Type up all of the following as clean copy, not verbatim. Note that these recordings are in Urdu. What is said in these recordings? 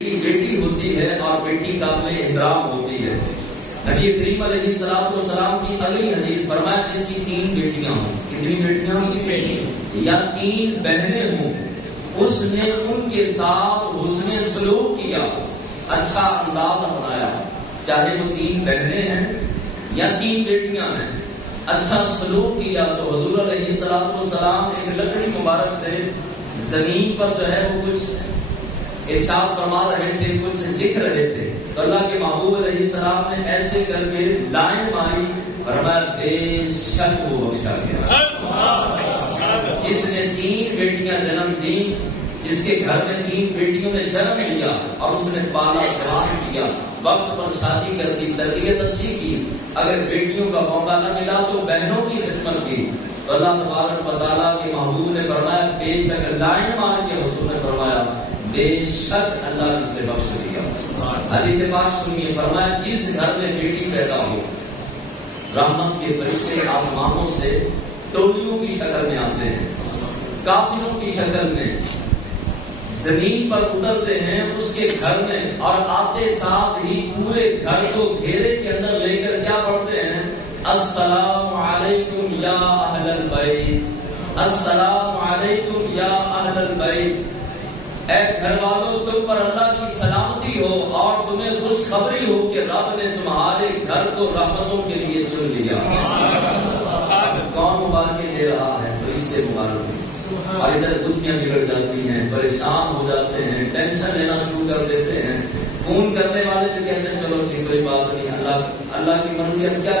بیٹی ہوتی ہے اور بیٹی قابل احترام ہوتی ہے۔ نبی کریم علیہ السلام کی اگلی حدیث فرمایا جس کی 3 بیٹیاں ہوں، کتنی بیٹیاں ہوں یا 3 بہنیں ہوں، اس نے ان کے ساتھ حسن سلوک کیا، اچھا انداز اپنایا، چاہے وہ 3 بہنیں ہیں یا 3 بیٹیاں ہیں، اچھا سلوک کیا تو حضور علیہ السلام ایک لکڑی مبارک سے زمین پر جو ہے وہ کچھ ارشاد فرما رہے تھے، کچھ لکھ رہے تھے، تو اللہ کے محبوب علیہ السلام نے ایسے کر کے لائن ماری، فرمایا بے شک وہ بخشا گیا جس نے 3 بیٹیاں جنم دیں، جس کے گھر میں 3 بیٹیوں نے جنم لیا اور اس نے پالا جوان کیا، وقت پر شادی کر دی، تربیت اچھی کی، اگر بیٹیوں کا موقع نہ ملا تو بہنوں کی خدمت کی، تو اللہ تبارک و تعالیٰ کے محبوب نے فرمایا بے شک، لائن مار کے حضور نے فرمایا بے شک اللہ نے اسے بخش دیا۔ حدیث پاک سنیے، فرمایا جس گھر میں بیٹی پیدا ہو، رحمت کے فرشتے آسمانوں سے ٹولیوں کی شکل میں آتے ہیں، کافروں کی شکل میں زمین پر اترتے ہیں اس کے گھر میں، اور آتے ساتھ ہی پورے گھر کو گھیرے کے اندر لے کر کیا پڑھتے ہیں؟ السلام علیکم یا اہل البیت، السلام علیکم یا اہل البیت، اے گھر والوں تم پر اللہ کی سلامتی ہو اور تمہیں خوشخبری ہو کہ رب نے تمہارے گھر کو رحمتوں کے لیے چن لیا۔ کون مبارکیں دے رہا ہے؟ فرشتے مبارک، اور ادھر دنیا بگڑ جاتی ہیں، پریشان ہو جاتے ہیں، ٹینشن لینا شروع کر دیتے ہیں، فون کرنے والے بھی کہتے ہیں چلو ٹھیک کوئی بات نہیں، اللہ کی مرضی، اب کیا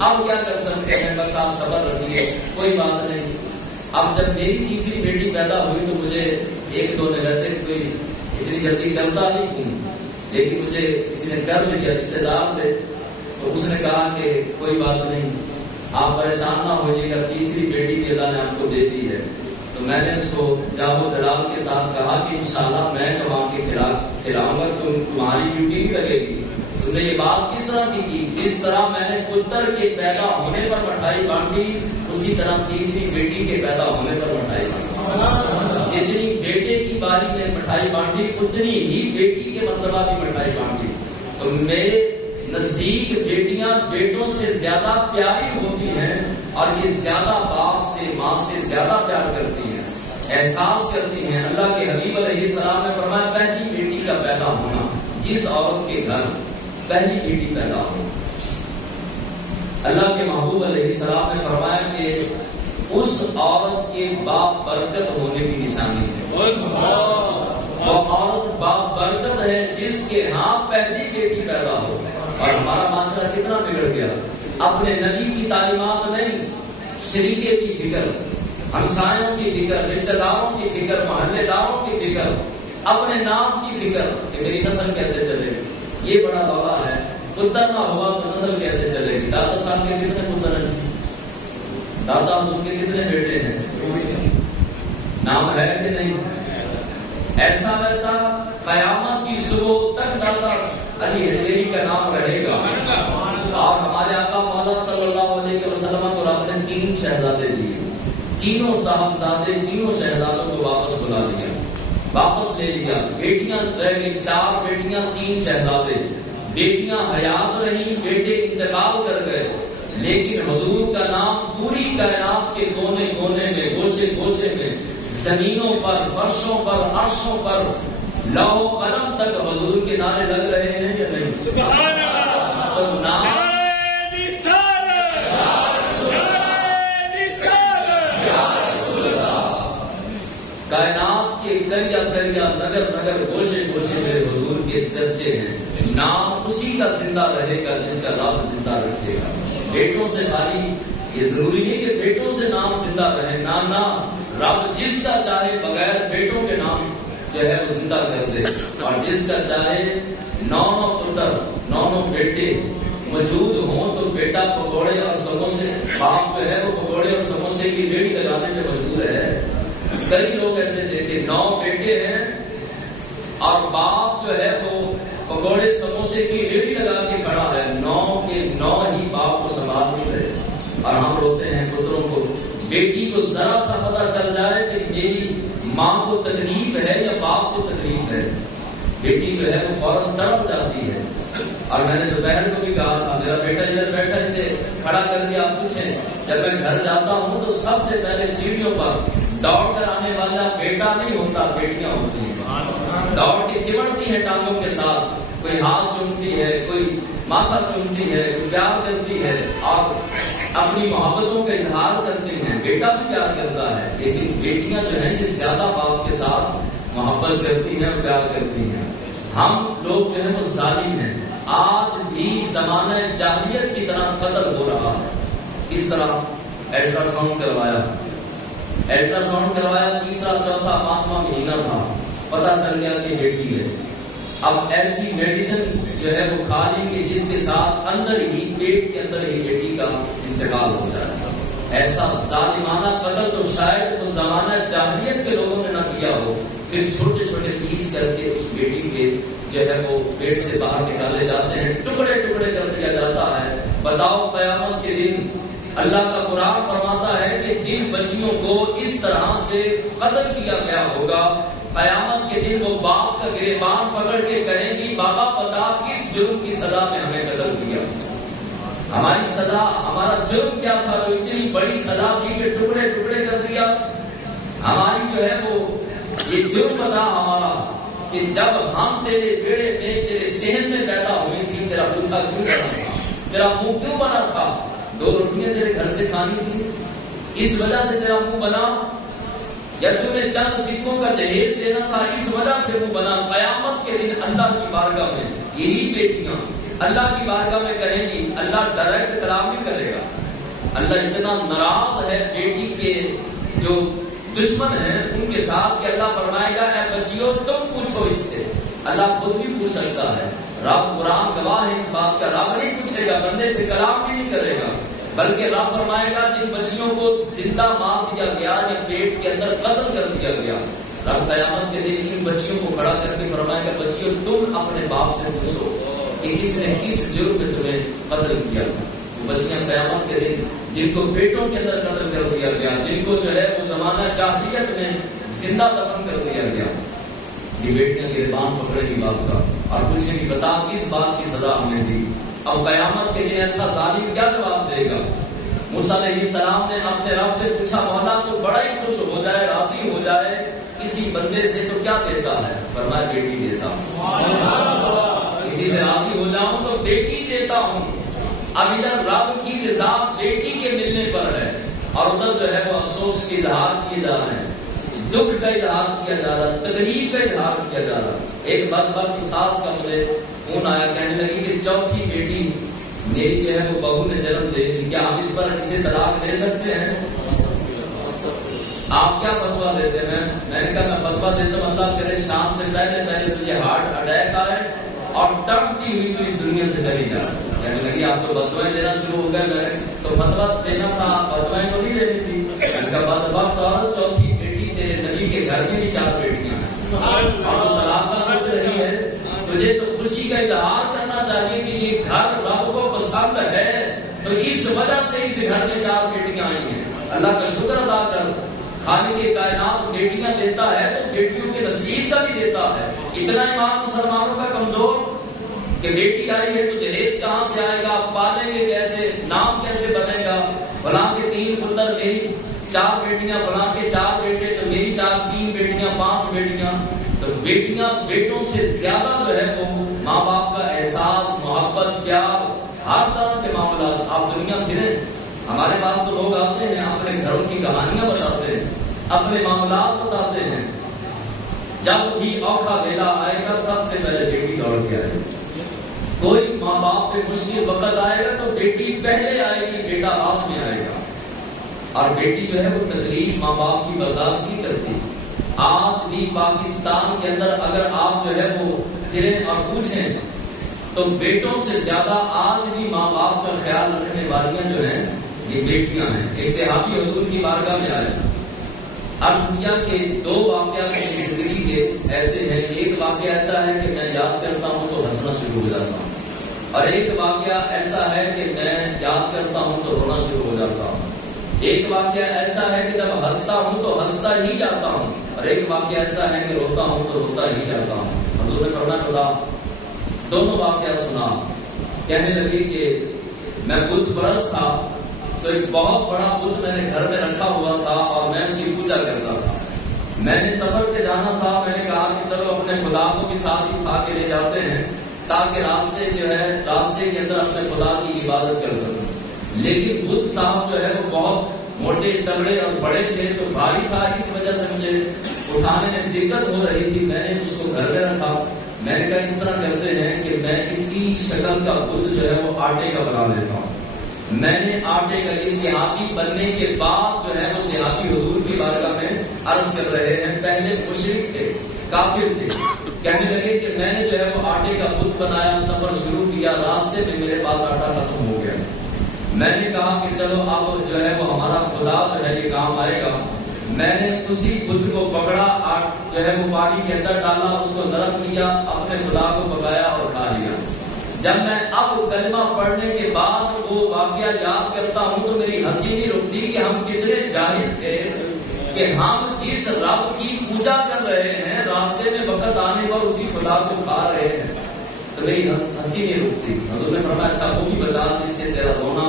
اب کیا کر سکتے ہیں، بس آپ صبر رکھیے، کوئی بات نہیں۔ اب جب میری 3ری بیٹی پیدا ہوئی تو مجھے 1-2 نے، ویسے کوئی اتنی جلدی کرتا نہیں فون، لیکن مجھے کسی نے کر لیا، رشتے دار تھے، تو اس نے کہا کہ کوئی بات نہیں، آپ پریشان نہ ہوئیے گا، 3ری بیٹی کی اللہ نے آپ کو دے دی ہے۔ تو میں نے اس کو جاہ و جلال کے ساتھ کہا کہ انشاءاللہ میں کما کے کھلاؤں گا، تمہاری ڈیوٹی بھی لگے گی۔ تم نے یہ بات کس طرح کی؟ جس طرح میں نے پتر کے پیدا ہونے پر مٹھائی بانٹی، اسی طرح 3ری بیٹی کے پیدا ہونے پر مٹھائی بانٹی۔ جتنی بیٹے کی باری میں مٹھائی بانٹی، اتنی ہی بیٹی کے مرتبہ بھی مٹھائی بانٹی۔ تو میرے نزدیک بیٹیاں بیٹوں سے زیادہ پیاری ہوتی ہیں، اور یہ زیادہ باپ سے ماں سے زیادہ پیار کرتی ہیں، احساس کرتی ہیں۔ اللہ کے حبیب علیہ السلام نے فرمایا پہلی بیٹی کا پیدا ہونا، جس عورت کے گھر پہلی بیٹی پیدا ہو، اللہ کے محبوب علیہ السلام نے فرمایا کہ اس عورت کے باپ برکت ہونے کی نشانی ہے۔ وہ عورت باپ برکت ہے جس کے ہاں پہلی بیٹی پیدا ہو۔ اور ہمارا معاشرہ کتنا بگڑ گیا، اپنے نبی کی تعلیمات نہیں، شریکے کی فکر، ہمسایوں کی فکر، رشتہ داروں کی فکر، محلے داروں کی فکر، اپنے نام کی فکر کہ میری نسل کیسے چلے گی، یہ بڑا رولا ہے۔ پتر نہ ہوا تو نسل کیسے چلے گی؟ دادا صاحب کے کتنے پتر ہیں؟ دادا حضور کے کتنے بیٹے ہیں؟ نام ہے کہ نہیں؟ ایسا ویسا قیامت کی صبح تک دادا علی حجویری کا نام رہے گا۔ اور ہمارے آقا مولا صلی اللہ علیہ وسلم کو رب نے 3 شہزادے دیے، تینوں صاحبزادے، تینوں شہزادوں کو واپس بلا دیا، واپس لے لیا۔ بیٹیاں رہ گئی، 4 بیٹیاں 3 شہزادے، بیٹیاں حیات رہیں، بیٹے انتقال کر گئے، لیکن حضور کا نام پوری کائنات کے کونے کونے میں، گوشے گوشے میں، زمینوں پر، فرشوں پر، عرشوں پر، لوح و قلم تک حضور کے نعرے لگ رہے ہیں یا نہیں؟ سبحان اللہ۔ تو نام کائنات کے دریا دریا، نگر نگر، گوشے گوشے میرے حضور کے چرچے ہیں۔ نام اسی کا زندہ رہے گا جس کا رب زندہ رکھے گا۔ بیٹوں سے خالی یہ ضروری نہیں کہ بیٹوں سے نام زندہ رہے، نہ، رب جس کا چاہے بغیر بیٹوں کے نام جو ہے وہ زندہ کر دے، اور جس کا چاہے 9 پتر 9 بیٹے موجود ہوں تو بیٹا پکوڑے اور سموسے، باپ جو ہے وہ پکوڑے اور سموسے کی ریڑھی لگانے میں مجبور ہے۔ کئی لوگ ایسے دیکھے 9 بیٹے ہیں اور باپ جو ہے وہ پکوڑے سموسے کی ریڑھی لگا کے کھڑا ہے، 9 کے 9 ہی باپ کو سنبھال نہیں رہے، اور ہم روتے ہیں پتروں کو۔ بیٹی کو ذرا سا پتہ چل جائے کہ میری ماں کو تکلیف ہے یا باپ کو تکلیف ہے، بیٹی جو ہے وہ فوراً تڑپ جاتی ہے۔ اور میں نے دوپہر کو بھی کہا تھا، میرا بیٹا ادھر بیٹھا، اسے کھڑا کر دیا، پوچھیں جب میں گھر جاتا ہوں تو سب سے پہلے سیڑھیوں پر دوڑ کر آنے والا بیٹا نہیں ہوتا، بیٹیاں ہوتی ہیں۔ دوڑ کے چمڑتی ہیں ٹانگوں کے ساتھ، کوئی ہاتھ چومتی ہے، کوئی ماتھا چومتی ہے، کوئی پیار کرتی ہے اور اپنی محبتوں کا اظہار کرتی ہیں۔ بیٹا بھی پیار کرتا ہے، لیکن بیٹیاں جو ہیں یہ زیادہ باپ کے ساتھ محبت کرتی ہیں اور پیار کرتی ہیں۔ ہم لوگ جو ہیں وہ ظالم ہیں، آج بھی زمانہ جاہلیت کی طرح قتل ہو رہا ہے۔ اس طرح الٹرا ساؤنڈ کروایا، تیسرا چوتھا پانچواں مہینہ تھا، پتا چل گیا کہ بیٹی ہے۔ اب ایسی میڈیسن جو ہے وہ کھا لی کہ جس کے ساتھ اندر ہی پیٹ کے اندر ہی بیٹی کا انتقال ہو جائے۔ ایسا ظالمانہ قتل تو شاید وہ زمانہ جاہلیت کے لوگوں نے نہ کیا ہو۔ پھر چھوٹے چھوٹے پیس کر کے اس بیٹی کے جو ہے وہ پیٹ سے باہر نکالے جاتے ہیں، ٹکڑے ٹکڑے کر دیا جاتا ہے۔ بتاؤ قیامت کے دن اللہ کا قرآن فرماتا ہے کہ جن بچیوں کو اس طرح سے قتل کیا گیا ہوگا، قیامت کے دن وہ باپ کا گریبان پکڑ کے کہیں گی بابا بتا کس جرم کی سزا میں ہمیں قتل کیا، ہماری سزا، ہمارا جرم کیا تھا جو اتنی بڑی سزا دی کہ ٹکڑے ٹکڑے کر دیا، ہماری جو ہے وہ یہ جرم بتا ہمارا کہ جب ہم تیرے بیڑے میں تیرے صحن میں پیدا ہوئی تھی تیرا بوٹا کیوں بنا تھا، تیرا منہ کیوں بنا تھا، 2 روٹیاں تیرے گھر سے کھانی تھی، اس وجہ سے تیرا منہ بنا، یا تمہیں چند سکوں کا جہیز دینا تھا اس وجہ سے منہ بنا۔ قیامت کے دن اللہ کی بارگاہ میں یہی بیٹیاں اللہ کی بارگاہ میں کہیں گی، اللہ ڈائریکٹ کلام نہیں کرے گا، اللہ اتنا ناراض ہے بیٹی کے جو دشمن ہیں ان کے ساتھ کہ اللہ فرمائے گا اے بچیوں تم پوچھو اس سے، اللہ خود بھی پوچھ سکتا ہے، رب قرآن گواہ ہے اس بات کا، رب نہیں پوچھے گا، بندے سے کلام بھی نہیں کرے گا، بلکہ رب فرمائے گا جن بچیوں کو زندہ مار دیا گیا یا پیٹ کے اندر قتل کر دیا گیا، رب قیامت کے دن ان بچیوں کو کھڑا کر کے فرمائے گا بچیوں تم اپنے باپ سے پوچھو کہ کس نے کس جرم میں تمہیں قتل کیا۔ وہ بچیاں قیامت کے دن جن کو پیٹوں کے اندر قتل کر دیا گیا، جن کو جو ہے وہ زمانہ جاہلیت میں زندہ دفن کر دیا گیا، یہ بیٹیاں گریبان پکڑے گی باپ کا اور پوچھیں گی بتا کس بات کی سزا ہمیں دی۔ اب قیامت کے دن ایسا ظالم کیا جواب دے گا؟ موسیٰ علیہ السلام نے اپنے رب سے پوچھا مولا تو بڑا ہی خوش ہو جائے، راضی ہو جائے کسی بندے سے تو کیا دیتا ہے؟ فرمایا بیٹی دیتا ہوں، کسی سے راضی ہو جاؤں تو بیٹی دیتا ہوں۔ اب ادھر رب کی رضا بیٹی کے ملنے پر ہے اور ادھر جو ہے وہ افسوس کے اظہار کیے جا رہے ہیں، دکھ کا اظہار کیا جا رہا ہے، تکلیف کا اظہار کیا جا رہا ہے۔ ایک بدبخت ساس کا مجھے فون آیا، کہنے لگی کہ چوتھی بیٹی میری جو ہے وہ بہو نے جنم دے دی، کیا ہم اس پر اسے طلاق دے سکتے ہیں؟ آپ کیا فتوا دیتے ہیں؟ میں نے کہا میں فتوا دیتا ہوں اللہ کرے شام سے پہلے تجھے ہارٹ اٹیک آئے اور تڑپتی ہوئی تو اس دنیا سے چلی جائے۔ کہنے لگی آپ تو فتوائیں دینا شروع ہو گئے، میں نے تو فتوا دینا تھا، فتوائیں تو نہیں دینی تھی۔ میں نے کہا بدبخت عورت چوتھی بیٹی تیرے نبی کے گھر میں بھی 4 بیٹیاں ہیں اور تو طلاق کا سوچ رہی ہے، تجھے تو خوشی کا اظہار کرنا چاہیے کہ یہ گھر رب کو پسند ہے، تو اس وجہ سے اس گھر میں 4 بیٹیاں آئی ہیں، اللہ کا شکر ادا کر۔ خالق کائنات بیٹیاں دیتا ہے تو بیٹیوں کے نصیب کا بھی دیتا ہے۔ اتنا ایمان مسلمانوں کا کمزور کہ بیٹی آئی ہے تو جہیز کہاں سے آئے گا، پالیں گے کیسے، نام کیسے بنے گا، فلاں کے 3 پتر، میری 4 بیٹیاں، فلاں کے 4 بیٹے، تو میری 3 بیٹیاں، 5 بیٹیاں۔ تو بیٹیاں بیٹوں سے زیادہ جو ہے وہ ماں باپ کا احساس، محبت، پیار، ہر طرح کے معاملات۔ آپ دنیا پھریں، ہمارے پاس تو لوگ آتے ہیں اپنے گھروں کی کہانیاں بتاتے ہیں، اپنے معاملات بتاتے ہیں، جب بھی اوکھا ویلا آئے گا سب سے پہلے بیٹی دوڑ کے آئے گی، کوئی ماں باپ پہ مشکل وقت آئے گا تو بیٹی پہلے آئے گی، بیٹا بعد میں آئے گا۔ اور بیٹی جو ہے وہ تکلیف ماں باپ کی برداشت نہیں کرتی۔ آج بھی پاکستان کے اندر اگر آپ جو ہے وہ پھریں اور پوچھیں تو بیٹوں سے زیادہ آج بھی ماں باپ کا خیال رکھنے والیاں جو ہیں یہ بیٹیاں ہیں۔ ایک صحابی حضور کی بارگاہ میں آئے، عرض کیا کہ 2 واقعات میری زندگی کے ایسے ہیں، ایک واقعہ ایسا ہے کہ میں یاد کرتا ہوں تو ہنسنا شروع ہو جاتا ہوں، اور ایک واقعہ ایسا ہے کہ میں یاد کرتا ہوں تو رونا شروع ہو جاتا ہوں، ایک واقعہ ایسا ہے کہ جب ہنستا ہوں تو ہنستا ہی جاتا ہوں، اور ایک واقعہ ایسا ہے کہ روتا ہوں تو روتا ہی جاتا ہوں. حضور نے فرمایا خدا دونوں واقعہ سنا. کہنے لگے کہ میں بت پرست تھا تو ایک بہت بڑا بت میں نے گھر میں رکھا ہوا تھا اور میں اس کی پوجا کرتا تھا. میں نے سفر پہ جانا تھا, میں نے کہا کہ چلو اپنے خدا کو بھی ساتھ ہی اٹھا کے لے جاتے ہیں تاکہ راستے کے اندر اپنے خدا کی عبادت کر سکوں. لیکن بت صاحب جو ہے وہ بہت موٹے تگڑے اور بڑے تھے تو بھاری تھا, اس وجہ سے مجھے اٹھانے میں دقت ہو رہی تھی. میں نے اس کو گھر میں رکھا. میں نے کہا اس طرح کرتے ہیں کہ میں اسی شکل کا بت جو ہے وہ آٹے کا بنا لیتا ہوں. میں نے آٹے کا یہ صحابی بننے کے بعد جو ہے وہ صحابی حضور کی بارگاہ میں عرض کر رہے ہیں. پہلے مشرک تھے, کافر تھے. کہنے لگے کہ میں نے جو ہے وہ آٹے کا بت بنایا, سفر شروع کیا, راستے میں میرے پاس آٹا ختم ہو گیا. میں نے کہا کہ چلو اب جو ہے وہ ہمارا خدا جو ہے یہ کام آئے گا. میں نے اسی بت کو پکڑا, جو ہے وہ پانی کے اندر ڈالا, اس کو نرم کیا, اپنے خدا کو پکایا اور کھا لیا. جب میں اب کلمہ پڑھنے کے بعد وہ واقعہ یاد کرتا ہوں تو میری ہنسی نہیں رکتی کہ ہم کتنے جاہل تھے کہ ہم جس رب کی پوجا کر رہے ہیں راستے میں وقت آنے پر اسی خدا کو کھا رہے ہیں. تو میری ہنسی نہیں رکتی. حضور نے فرمایا اچھا وہ بھی بتا جس سے تیرا رونا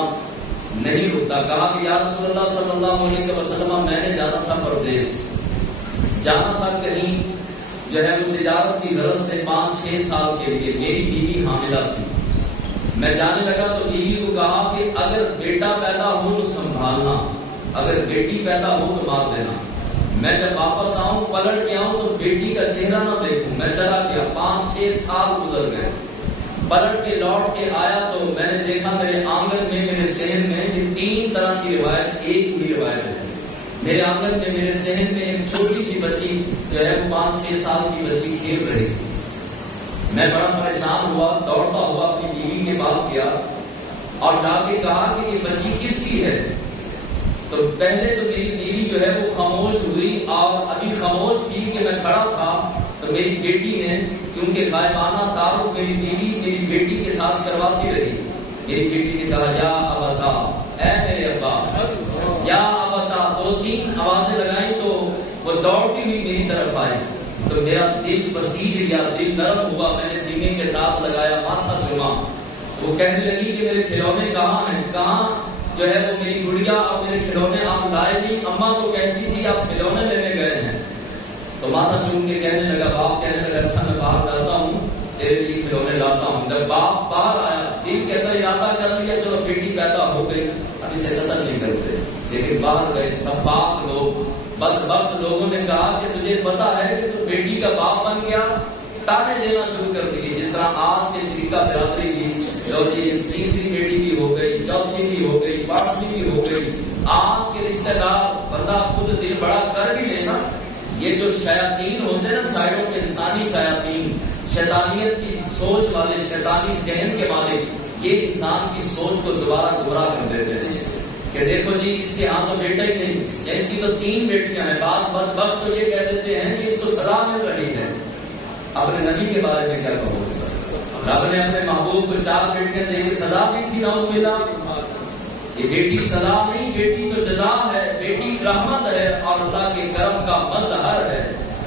نہیں رکتا. کہا کہ یا رسول اللہ صلی اللہ علیہ وسلم میں نے جانا تھا پردیس, جانا تھا کہیں جو ہے وہ تجارت کی غرض سے 5-6 سال کے لیے. میری بیوی حاملہ تھی. میں جانے لگا تو بیوی کو کہا کہ اگر بیٹا پیدا ہو تو سنبھالنا, اگر بیٹی پیدا ہو تو مار دینا. میں جب واپس آؤں پلٹ کے آؤں تو بیٹی کا چہرہ نہ دیکھوں. میں چلا گیا, 5-6 سال گزر گئے. پلٹ کے لوٹ کے آیا تو میں نے دیکھا میرے آنگن میں, میرے صحن میں یہ 3 طرح کی روایت ایک ہی روایت ہے. میرے آنگن میں میرے صحن میں ایک چھوٹی سی بچی جو ہے 5-6 سال کی بچی کھیل رہی تھی. میں بڑا پریشان ہوا, دوڑتا ہوا اپنی بیوی کے پاس گیا اور جا کے کہا کہ یہ بچی کس کی ہے. تو پہلے تو میری بیوی جو ہے وہ خاموش ہوئی اور ابھی خاموش تھی کہ میں کھڑا تھا تو میری بیٹی نے, کیونکہ غائبانہ تعارف میری بیوی میری بیٹی کے ساتھ کرواتی رہی. میری بیٹی نے کہا یا ابتا, اے میرے ابا, یا ابتا. 2-3 آوازیں لگائیں تو وہ دوڑتی ہوئی میری طرف آئی. تو میرا دل بسیج گیا, دل نرم ہوا. میں نے سینے کے ساتھ لگایا, ماتھا چوما. وہ کہنے لگی کہ میرے کھلونے کہاں ہیں, کہاں جو ہے وہ میری گڑیا اور میرے کھلونے آپ لائے نہیں. اماں تو کہتی تھی آپ کھلونے لینے گئے ہیں. تو ماتھا چوم کے کہنے لگا, باپ کہنے لگا اچھا میں باہر جاتا ہوں تیرے لیے کھلونے لاتا ہوں. جب باپ باہر آیا دل کے اندر ارادہ کر لیا چلو بیٹی پیدا ہو گئی, اب اسے قتل نہیں کرتے. لیکن باہر گئے سفاک لوگ, بدبخت لوگوں نے کہا کہ تجھے پتا ہے کہ تو بیٹی کا باپ بن گیا, تانے دینا شروع کر دیے. جس طرح آج کے شریکہ برادری کی جو تیسری بیٹی بھی ہو گئی, چوتھی بھی ہو گئی, 5ویں بھی ہو گئی. آج کے رشتہ دار بندہ خود دل بڑا کر بھی لینا. یہ جو شیاطین ہوتے ہیں نا سائڈوں پہ, انسانی شیاطین, شیطانیت کی سوچ والے, شیطانی ذہن کے والے, یہ انسان کی سوچ کو دوبارہ گمراہ کر دیتے ہیں کہ دیکھو جی اس کے ہاں تو بیٹا ہی نہیں, یا اس کی تو 3 بیٹیاں ہیں. بعض بدبخت تو یہ کہہ دیتے ہیں کہ اس کو سزا مل رہی ہے. اپنے نبی کے بارے میں کیا کہو, رب نے اپنے محبوب کو 4 بیٹیاں دے کے سزا دی تھی. نعوذ باللہ, یہ بیٹی سزا نہیں, بیٹی تو جزا ہے, بیٹی رحمت ہے اور اللہ کے کرم کا مظہر ہے.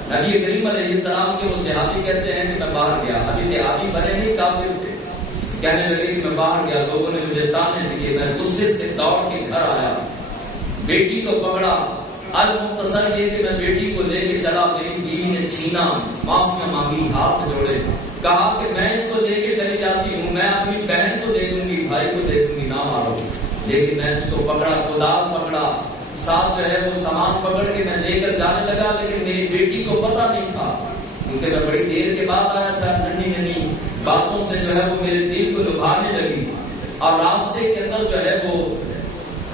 نبی کریم علیہ السلام کے وہ صحابی کہتے ہیں کہ میں باہر گیا. ابھی صحابی بنے نہیں, کافر تھے. کہنے لگے کہ میں باہر گیا, لوگوں نے مجھے تانے دیے. میں غصے سے دوڑ کے گھر آیا, بیٹی کو پکڑا. المختصر یہ کہ میں بیٹی کو لے کے چلا, میری بیوی نے چھینا, معافیاں مانگی, ہاتھ جوڑے, کہا کہ میں اس کو لے کے چلی جاتی ہوں, میں اپنی بہن کو دے دوں گی, بھائی کو دے دوں گی, نہ مارو. لیکن میں اس کو پکڑا, کدال پکڑا, ساتھ جو ہے وہ سامان پکڑ کے میں لے کر جانے لگا. لیکن میری بیٹی کو پتا نہیں تھا کیونکہ میں بڑی دیر کے بعد آیا تھا. ننھی ننھی باتوں سے جو ہے وہ میرے دل کو لبھانے لگی اور راستے کے اندر جو ہے وہ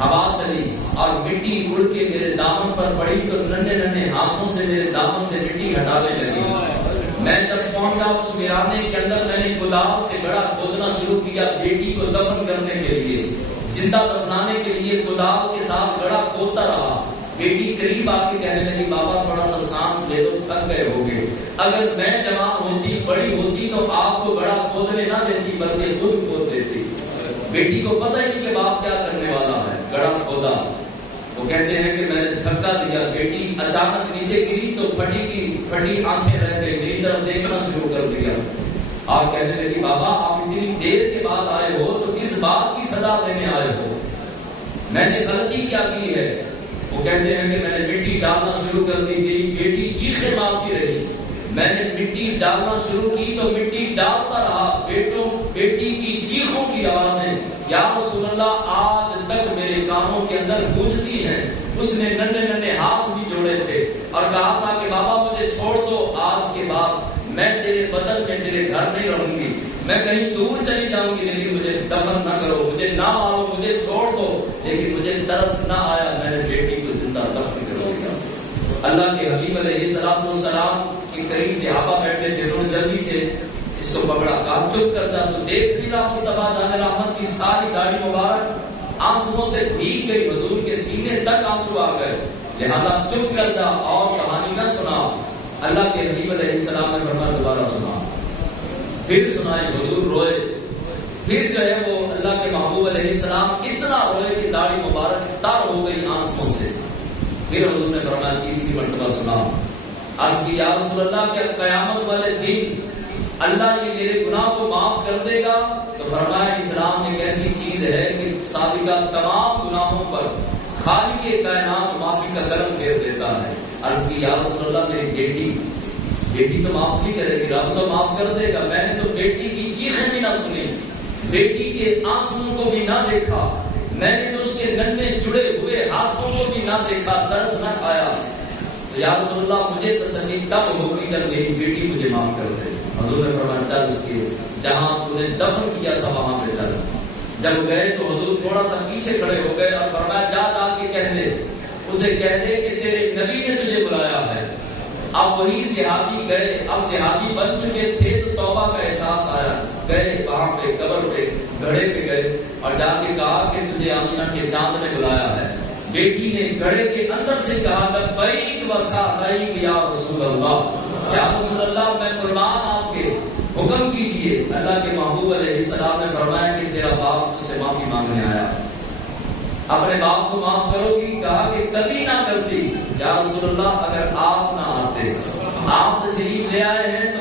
ہوا چلی اور مٹی اڑ کے میرے دامن پر پڑی تو ننھے ننھے ہاتھوں سے میرے دامن سے مٹی ہٹانے لگی. میں جب پہنچا اس ویرانے کے اندر, میں نے کدال سے گڑھا کھودنا شروع کیا بیٹی کو دفن کرنے کے لیے. زندہ دفنانے کے لیے کدال کے ساتھ گڑھا کھودتا رہا. بیٹی قریب آ کے کہنے لگی بابا تھوڑا سا سانس لے لو, تھک گئے ہوگے. اگر میں جوان ہوتی, بڑی ہوتی تو آپ کو گڑھا کھودنے نہ دیتی بلکہ خود کھود دیتی. بیٹی کو پتہ ہی نہیں کہ باپ کیا کرنے والا ہے. گڑھا کھودا, وہ کہتے ہیں کہ میں نے دھکا دیا، بیٹی اچانک نیچے گری تو پھٹی کی پھٹی آنکھیں رہ گئی، میری طرف دیکھنا شروع کر دیا اور کہنے لگی بابا آپ اتنی دیر کے بعد آئے ہو تو کس بات کی سزا دینے آئے ہو؟ میں نے غلطی کیا کی ہے؟ وہ کہتے ہیں کہ میں نے مٹی ڈالنا شروع کر دی، میری بیٹی چیخیں مارتی رہی، میں نے مٹی ڈالنا شروع کی تو مٹی ڈالتا رہا، بیٹی کی چیخوں کی آوازیں یا رسول اللہ آج تک میرے کانوں کے اندر گونجتی ہیں۔ اس نے ننھے ننھے ہاتھ بھی جوڑے تھے اور کہا تھا کہ بابا مجھے چھوڑ دو، آج کے بعد میں تیرے بدن میں تیرے گھر نہیں رہوں گی، میں کہیں دور چلی جاؤں گی، لیکن مجھے دفن نہ کرو، مجھے نہ مارو، مجھے چھوڑ دو۔ لیکن مجھے ترس نہ آیا، میں نے بیٹی کو زندہ دفن کرو دیا۔ اللہ کے حبیب علیہ السلام کے قریب صحابہ بیٹھے تھے، انہوں نے جلدی سے اس کو پکڑا، کہا چپ کر جا، تو دیکھ بھی رہا مصطفیٰ جان رحمت کی ساری داڑھی مبارک آنسوؤں سے بھیگ گئی، حضور کے سینے تک آنسو آ گئے، لہذا چپ کر جا اور کہانی نہ سنا۔ اللہ کے حبیب علیہ السلام نے فرمایا دوبارہ سنا، پھر سنائی، حضور روئے، پھر جو ہے وہ اللہ کے محبوب علیہ السلام اتنا روئے کہ داڑھی مبارک تر ہو گئی آنسوؤں سے۔ پھر حضور نے فرمایا تیسری مرتبہ سنا، عرض کی یا رسول اللہ کیا قیامت والے دن اللہ یہ میرے گناہ کو معاف کر دے گا؟ تو فرمایا اسلام ایک ایسی چیز ہے کہ سابقہ تمام گناہوں پر خالق کائنات معافی کا کرم پھیر دیتا ہے۔ عرض کی یا رسول اللہ میری بیٹی تو معاف نہیں کرے گی، رب تو معاف کر دے گا، میں نے تو بیٹی کی چیخیں بھی نہ سنی، بیٹی کے آنسوؤں کو بھی نہ دیکھا، میں نے تو اس کے ننھے جڑے ہوئے ہاتھوں کو بھی نہ دیکھا، درس نہ کھایا، تو یا رسول اللہ مجھے تسلی تب ہوگی جب میری بیٹی مجھے معاف کر دے۔ حضور نے فرمایا چل اس کے جہاں تو نے دفن کیا تھا وہاں پہ چل۔ جب گئے تو حضور تھوڑا سا پیچھے کھڑے ہو گئے اور فرمایا جا کے کہہ دے، اسے کہہ دے کہ تیرے نبی نے تجھے بلایا ہے۔ اب وہی صحابی گئے، اب صحابی بن چکے تھے تو توبہ کا احساس آیا، گئے وہاں پہ قبر پہ گڑھے پہ گئے اور جا کے کہا کہ تجھے آمینہ کے چاند نے بلایا ہے۔ بیٹی نے گڑھے کے اندر سے کہا لبیک و سعدیک یا رسول اللہ، یا رسول اللہ میں قربان آپ کے، حکم کیجئے۔ اللہ کے محبوب علیہ السلام نے فرمایا کہ تیرا باپ تجھ سے معافی مانگنے آیا، اپنے باپ کو معاف کرو گی؟ کہا کہ کبھی نہ کرتی۔ یا رسول اللہ اگر آپ نہ آتے، آپ تشریف لے آئے ہیں تو